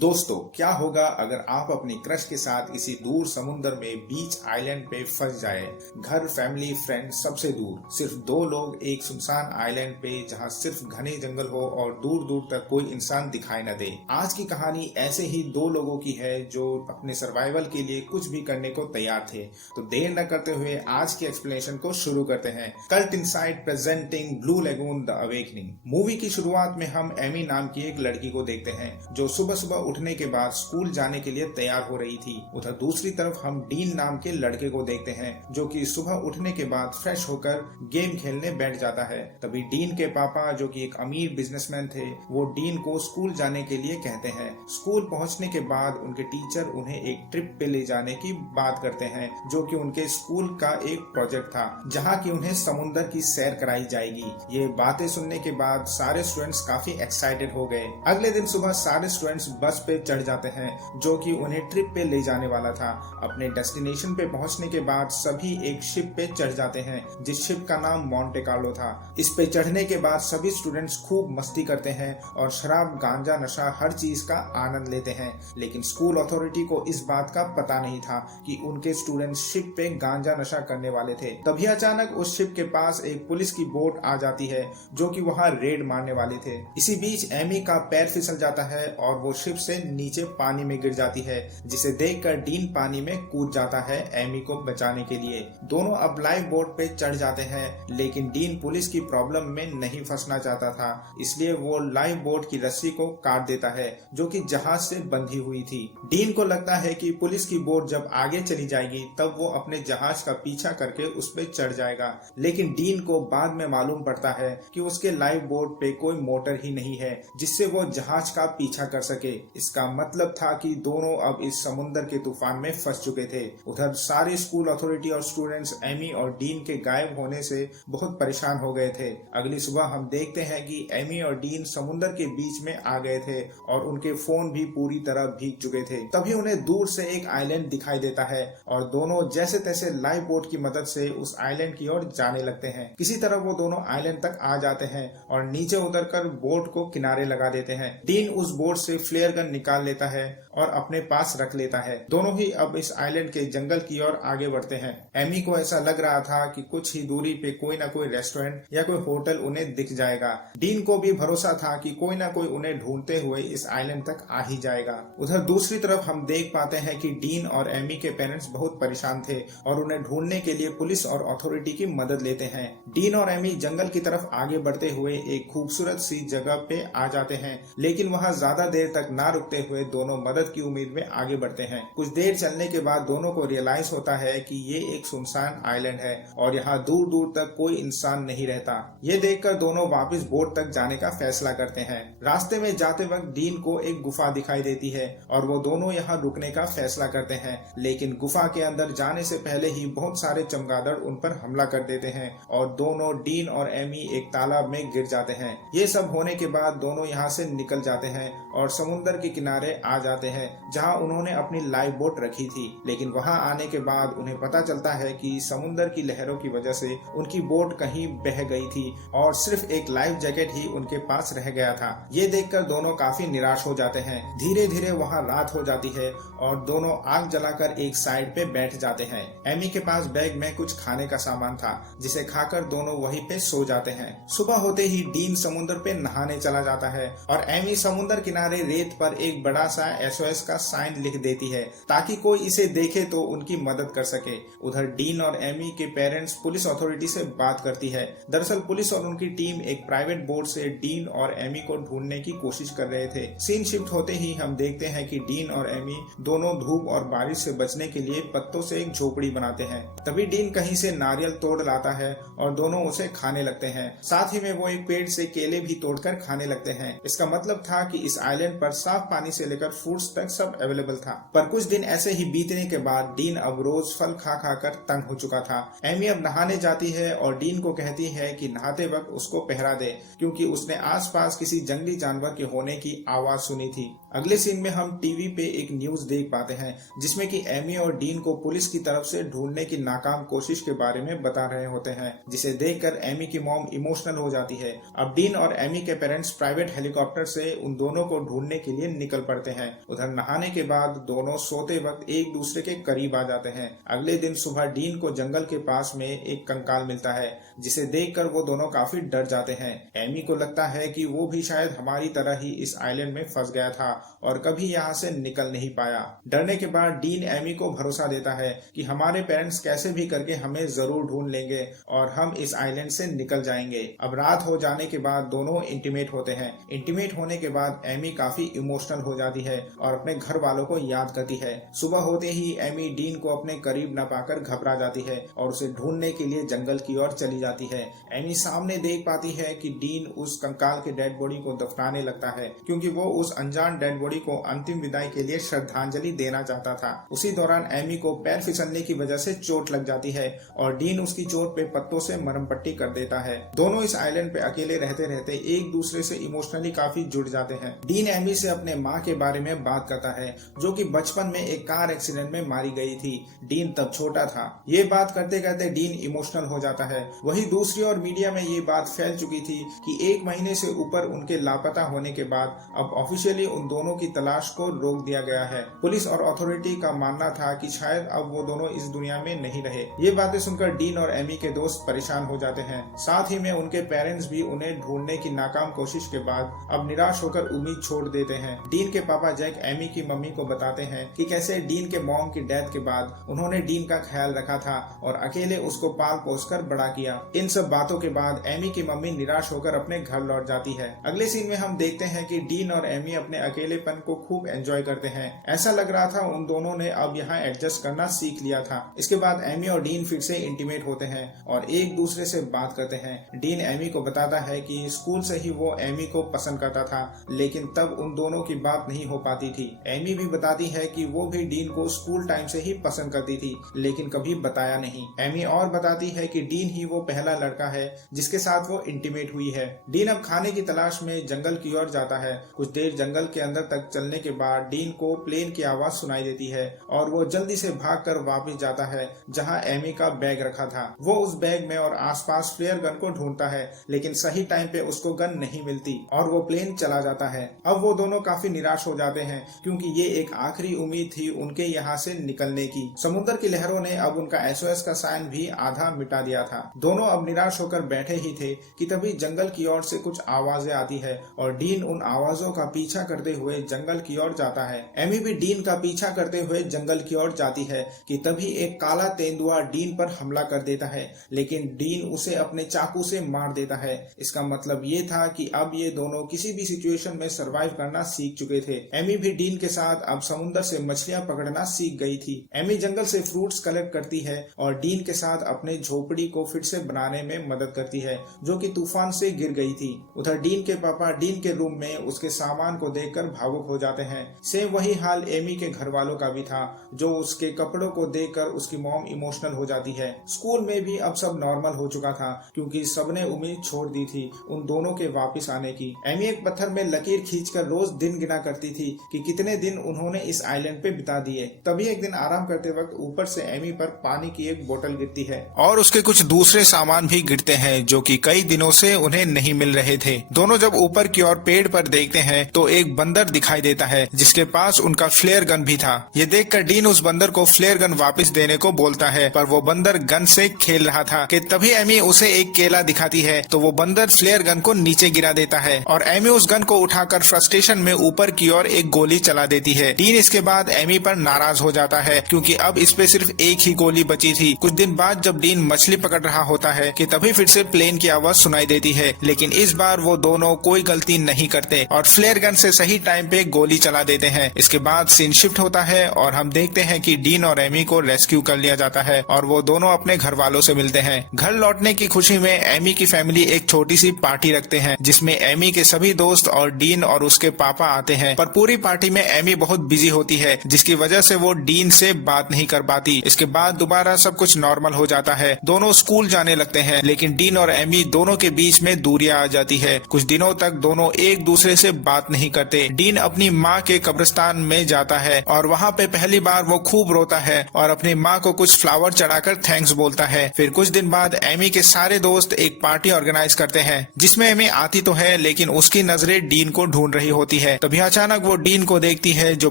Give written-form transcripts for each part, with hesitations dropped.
दोस्तों, क्या होगा अगर आप अपनी क्रश के साथ किसी दूर समुद्र में बीच आइलैंड पे फंस जाए। घर, फैमिली, फ्रेंड सबसे दूर, सिर्फ दो लोग एक सुनसान आइलैंड पे जहां सिर्फ घने जंगल हो और दूर दूर तक कोई इंसान दिखाई न दे। आज की कहानी ऐसे ही दो लोगों की है जो अपने सर्वाइवल के लिए कुछ भी करने को तैयार थे। तो देर न करते हुए आज की एक्सप्लेनेशन को शुरू करते हैं। Cult insight presenting blue lagoon the awakening. Movie की शुरुआत में हम एमी नाम की एक लड़की को देखते हैं जो सुबह सुबह उठने के बाद स्कूल जाने के लिए तैयार हो रही थी। उधर दूसरी तरफ हम डीन नाम के लड़के को देखते हैं जो कि सुबह उठने के बाद फ्रेश होकर गेम खेलने बैठ जाता है। तभी डीन के पापा, जो कि एक अमीर बिजनेसमैन थे, वो डीन को स्कूल जाने के लिए कहते हैं। स्कूल पहुंचने के बाद उनके टीचर उन्हें एक ट्रिप पे ले जाने की बात करते हैं जो कि उनके स्कूल का एक प्रोजेक्ट था, जहां की उन्हें समुद्र की सैर कराई जाएगी। ये बातें सुनने के बाद सारे स्टूडेंट्स काफी एक्साइटेड हो गए। अगले दिन सुबह सारे स्टूडेंट्स बस पे चढ़ जाते हैं जो कि उन्हें ट्रिप पे ले जाने वाला था। अपने डेस्टिनेशन पे पहुंचने के बाद सभी एक शिप पे चढ़ जाते हैं जिस शिप का नाम मोंटे कार्लो था। इस पे चढ़ने के बाद सभी स्टूडेंट्स खूब मस्ती करते हैं और शराब, गांजा, नशा हर चीज का आनंद लेते हैं। लेकिन स्कूल अथॉरिटी को इस बात का पता नहीं था कि उनके स्टूडेंट्स शिप पे गांजा नशा करने वाले थे। तभी अचानक उस शिप के पास एक पुलिस की बोट आ जाती है जो कि वहां रेड मारने वाले थे। इसी बीच एमी का पैर फिसल जाता है और वो शिप से नीचे पानी में गिर जाती है, जिसे देखकर डीन पानी में कूद जाता है एमी को बचाने के लिए। दोनों अब लाइफ बोट पे चढ़ जाते हैं, लेकिन डीन पुलिस की प्रॉब्लम में नहीं फंसना चाहता था, इसलिए वो लाइफ बोट की रस्सी को काट देता है जो कि जहाज से बंधी हुई थी। डीन को लगता है कि पुलिस की बोट जब आगे चली जाएगी तब वो अपने जहाज का पीछा करके उस पे चढ़ जाएगा, लेकिन डीन को बाद में मालूम पड़ता है कि उसके लाइफ बोट पे कोई मोटर ही नहीं है जिससे वो जहाज का पीछा कर सके। इसका मतलब था कि दोनों अब इस समुद्र के तूफान में फंस चुके थे। उधर सारे स्कूल अथॉरिटी और स्टूडेंट्स एमी और डीन के गायब होने से बहुत परेशान हो गए थे। अगली सुबह हम देखते हैं कि एमी और डीन समुद्र के बीच में आ गए थे और उनके फोन भी पूरी तरह भीग चुके थे। तभी उन्हें दूर से एक आइलैंड दिखाई देता है और दोनों जैसे तैसे लाइफ बोट की मदद से उस आइलैंड की ओर जाने लगते हैं। किसी तरह वो दोनों आइलैंड तक आ जाते हैं और नीचे उतरकर बोट को किनारे लगा देते हैं। डीन उस बोट से फ्लेयर गन निकाल लेता है और अपने पास रख लेता है। दोनों ही अब इस आइलैंड के जंगल की ओर आगे बढ़ते हैं। एमी को ऐसा लग रहा था कि कुछ ही दूरी पे कोई ना कोई रेस्टोरेंट या कोई होटल उन्हें दिख जाएगा। डीन को भी भरोसा था कि कोई ना कोई उन्हें ढूंढते हुए इस आइलैंड तक आ ही जाएगा। उधर दूसरी तरफ हम देख पाते हैं कि डीन और एमी के पेरेंट्स बहुत परेशान थे और उन्हें ढूंढने के लिए पुलिस और अथॉरिटी की मदद लेते हैं। डीन और एमी जंगल की तरफ आगे बढ़ते हुए एक खूबसूरत सी जगह पे आ जाते हैं, लेकिन वहां ज्यादा देर तक ना रुकते हुए दोनों मदद की उम्मीद में आगे बढ़ते हैं। कुछ देर चलने के बाद दोनों को रियलाइज होता है कि ये एक सुनसान आइलैंड है और यहाँ दूर दूर तक कोई इंसान नहीं रहता। ये देखकर दोनों वापस बोट तक जाने का फैसला करते हैं। रास्ते में जाते वक्त डीन को एक गुफा दिखाई देती है और वो दोनों यहाँ रुकने का फैसला करते हैं, लेकिन गुफा के अंदर जाने से पहले ही बहुत सारे चमगादड़ उन पर हमला कर देते हैं और दोनों डीन और एमी एक तालाब में गिर जाते हैं। ये सब होने के बाद दोनों यहाँ से निकल जाते हैं और समुद्र के किनारे आ जाते हैं जहां उन्होंने अपनी लाइफ बोट रखी थी। लेकिन वहां आने के बाद उन्हें पता चलता है कि समुद्र की लहरों की वजह से उनकी बोट कहीं बह गई थी और सिर्फ एक लाइफ जैकेट ही उनके पास रह गया था। ये देखकर दोनों काफी निराश हो जाते हैं। धीरे धीरे वहां रात हो जाती है और दोनों आग जलाकर एक साइड पे बैठ जाते हैं। एमी के पास बैग में कुछ खाने का सामान था जिसे खाकर दोनों वहीं पे सो जाते हैं। सुबह होते ही डीन समुद्र पे नहाने चला जाता है और एमी समुद्र किनारे रेत पर एक बड़ा सा SOS का साइन लिख देती है ताकि कोई इसे देखे तो उनकी मदद कर सके। उधर डीन और एमी के पेरेंट्स पुलिस अथॉरिटी से बात करती है। दरअसल पुलिस और उनकी टीम एक प्राइवेट बोट से डीन और एमी को ढूंढने की कोशिश कर रहे थे। सीन शिफ्ट होते ही हम देखते हैं कि डीन और एमी दोनों धूप और बारिश से बचने के लिए पत्तों से एक झोपड़ी बनाते हैं। तभी डीन कहीं से नारियल तोड़ लाता है और दोनों उसे खाने लगते हैं। साथ ही में वो एक पेड़ से केले भी तोड़कर खाने लगते हैं। इसका मतलब था कि इस आइलैंड पर साफ पानी से लेकर फ्रूट्स तक सब अवेलेबल था। पर कुछ दिन ऐसे ही बीतने के बाद डीन अब रोज फल खा खा कर तंग हो चुका था। एमी अब नहाने जाती है और डीन को कहती है कि नहाते वक्त उसको पहरा दे, क्योंकि उसने आसपास किसी जंगली जानवर के होने की आवाज सुनी थी। अगले सीन में हम टीवी पे एक न्यूज देख पाते हैं जिसमें कि एमी और डीन को पुलिस की तरफ से ढूंढने की नाकाम कोशिश के बारे में बता रहे होते हैं, जिसे देखकर एमी की मॉम इमोशनल हो जाती है। अब डीन और एमी के पेरेंट्स प्राइवेट हेलीकॉप्टर से उन दोनों को ढूंढने के लिए लिए निकल पड़ते हैं। उधर नहाने के बाद दोनों सोते वक्त एक दूसरे के करीब आ जाते हैं। अगले दिन सुबह डीन को जंगल के पास में एक कंकाल मिलता है, जिसे देखकर वो दोनों काफी डर जाते हैं। एमी को लगता है कि वो भी शायद हमारी तरह ही इस आइलैंड में फंस गया था और कभी यहाँ से निकल नहीं पाया। डरने के बाद डीन एमी को भरोसा देता है कि हमारे पेरेंट्स कैसे भी करके हमें जरूर ढूंढ लेंगे और हम इस आइलैंड से निकल जाएंगे। अब रात हो जाने के बाद दोनों इंटीमेट होते हैं। इंटीमेट होने के बाद एमी काफी इमोशनल हो जाती है और अपने घर वालों को याद करती है। सुबह होते ही एमी डीन को अपने करीब न पाकर घबरा जाती है और उसे ढूंढने के लिए जंगल की ओर चली जाती है। एमी सामने देख पाती है कि डीन उस कंकाल के डेड बॉडी को दफनाने लगता है, क्योंकि वो उस अनजान डेड बॉडी को अंतिम विदाई के लिए श्रद्धांजलि देना चाहता था। उसी दौरान एमी को पैर फिसलने की वजह से चोट लग जाती है और डीन उसकी चोट पे पत्तों से मरहम पट्टी कर देता है। दोनों इस आइलैंड पे अकेले रहते रहते एक दूसरे से इमोशनली काफी जुड़ जाते हैं। डीन एमी से अपने माँ के बारे में बात करता है, जो कि बचपन में एक कार एक्सीडेंट में मारी गई थी। डीन तब छोटा था। ये बात करते करते डीन इमोशनल हो जाता है। वही दूसरी ओर मीडिया में ये बात फैल चुकी थी कि 1 महीने से ऊपर उनके लापता होने के बाद अब ऑफिशियली उन दोनों की तलाश को रोक दिया गया है। पुलिस और अथॉरिटी का मानना था कि शायद अब वो दोनों इस दुनिया में नहीं रहे। ये बातें सुनकर डीन और एमी के दोस्त परेशान हो जाते हैं। साथ ही में उनके पेरेंट्स भी उन्हें ढूंढने की नाकाम कोशिश के बाद अब निराश होकर उम्मीद छोड़ देते हैं। डीन के पापा जैक एमी की मम्मी को बताते हैं कि कैसे डीन के मॉम की डेथ के बाद उन्होंने डीन का ख्याल रखा था और अकेले उसको पाल पोस कर बड़ा किया। इन सब बातों के बाद एमी की मम्मी निराश होकर अपने घर लौट जाती है। अगले सीन में हम देखते हैं कि डीन और एमी अपने अकेलेपन को खूब एंजॉय करते हैं। ऐसा लग रहा था उन दोनों ने अब यहाँ एडजस्ट करना सीख लिया था। इसके बाद एमी और डीन फिर से इंटीमेट होते हैं और एक दूसरे से बात करते हैं। डीन एमी को बताता है कि स्कूल से ही वो एमी को पसंद करता था, लेकिन तब उन दोनों की बात नहीं हो पाती थी। एमी भी बताती है कि वो भी डीन को स्कूल टाइम से ही पसंद करती थी, लेकिन कभी बताया नहीं। एमी और बताती है कि डीन ही वो पहला लड़का है जिसके साथ वो इंटीमेट हुई है। डीन अब खाने की तलाश में जंगल की ओर जाता है। कुछ देर जंगल के अंदर तक चलने के बाद डीन को प्लेन की आवाज सुनाई देती है और वो जल्दी से भागकर वापस जाता है जहां एमी का बैग रखा था। वो उस बैग में और आसपास फ्लेयर गन को ढूंढता है, लेकिन सही टाइम पे उसको गन नहीं मिलती और वो प्लेन चला जाता है। अब वो दोनों काफी निराश हो जाते हैं, क्योंकि ये एक आखिरी उम्मीद थी उनके यहाँ से निकलने की। समुद्र की लहरों ने अब उनका SOS का साइन भी आधा मिटा दिया था। दोनों अब निराश होकर बैठे ही थे कि तभी जंगल की ओर से कुछ आवाजें आती है और डीन उन आवाजों का पीछा करते हुए जंगल की ओर जाता है। एमी भी डीन का पीछा करते हुए जंगल की ओर जाती है कि तभी एक काला तेंदुआ डीन पर हमला कर देता है, लेकिन डीन उसे अपने चाकू से मार देता है। इसका मतलब ये था कि अब ये दोनों किसी भी सिचुएशन में सरवाइव करना सीख चुके थे। एमी भी डीन के साथ अब समुद्र से मछलियां पकड़ना सीख गई थी। एमी जंगल से फ्रूट्स कलेक्ट करती है और डीन के साथ अपने झोपड़ी को फिर से बनाने में मदद करती है, जो कि तूफान से गिर गई थी। उधर डीन के पापा डीन के रूम में उसके सामान को देखकर भावुक हो जाते हैं। सेम वही हाल एमी के घर वालों का भी था, जो उसके कपड़ों को देखकर उसकी मॉम इमोशनल हो जाती है। स्कूल में भी अब सब नॉर्मल हो चुका था, क्योंकि सबने उम्मीद छोड़ दी थी उन दोनों के वापस आने की। एमी एक पत्थर में लकीर खींचकर रोज दिन गिना करती थी कि कितने दिन उन्होंने इस आइलैंड पे बिता दिए। तभी एक दिन आराम करते वक्त ऊपर से एमी पर पानी की एक बोतल गिरती है और उसके कुछ दूसरे सामान भी गिरते हैं, जो कि कई दिनों से उन्हें नहीं मिल रहे थे। दोनों जब ऊपर की ओर पेड़ पर देखते हैं तो एक बंदर दिखाई देता है, जिसके पास उनका फ्लेयर गन भी था। ये देखकर डीन उस बंदर को फ्लेयर गन वापस देने को बोलता है, पर वो बंदर गन से खेल रहा था कि तभी एमी उसे एक केला दिखाती है, तो वो बंदर फ्लेयर गन को नीचे गिरा देता है और एमी उस गन को उठाकर फ्रस्ट्रेशन में ऊपर की ओर एक गोली चला देती है। डीन इसके बाद एमी पर नाराज हो जाता है, क्योंकि अब इस पे सिर्फ एक ही गोली बची थी। कुछ दिन बाद जब डीन मछली पकड़ रहा होता है कि तभी फिर से प्लेन की आवाज सुनाई देती है, लेकिन इस बार वो दोनों कोई गलती नहीं करते और फ्लेयर गन से सही टाइम पे गोली चला देते हैं। इसके बाद सीन शिफ्ट होता है और हम देखते हैं कि डीन और एमी को रेस्क्यू कर लिया जाता है और वो दोनों अपने घर वालों से मिलते हैं। घर लौटने की खुशी में एमी की फैमिली एक छोटी सी पार्टी रखते हैं, जिसमें एमी के सभी दोस्त और डीन और उसके पापा आते हैं। पर पूरी पार्टी में एमी बहुत बिजी होती है, जिसकी वजह से वो डीन से बात नहीं कर पाती। इसके बाद दोबारा सब कुछ नॉर्मल हो जाता है। दोनों स्कूल जाने लगते हैं, लेकिन डीन और एमी दोनों के बीच में दूरियां आ जाती है। कुछ दिनों तक दोनों एक दूसरे से बात नहीं करते। डीन अपनी माँ के कब्रिस्तान में जाता है और वहाँ पे पहली बार वो खूब रोता है और अपनी माँ को कुछ फ्लावर चढ़ाकर थैंक्स बोलता है। फिर कुछ दिन बाद एमी के सारे दोस्त एक पार्टी ऑर्गेनाइज करते हैं, जिसमें एमी आती तो है लेकिन उसकी नजरें डीन को ढूंढ रही होती है। तभी अचानक वो डीन को देखती है जो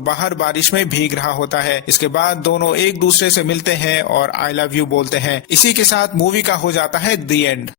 बाहर बारिश में भीग रहा होता है। इसके बाद दोनों एक दूसरे से मिलते हैं और आई लव यू बोलते हैं। इसी के साथ मूवी का हो जाता है द एंड।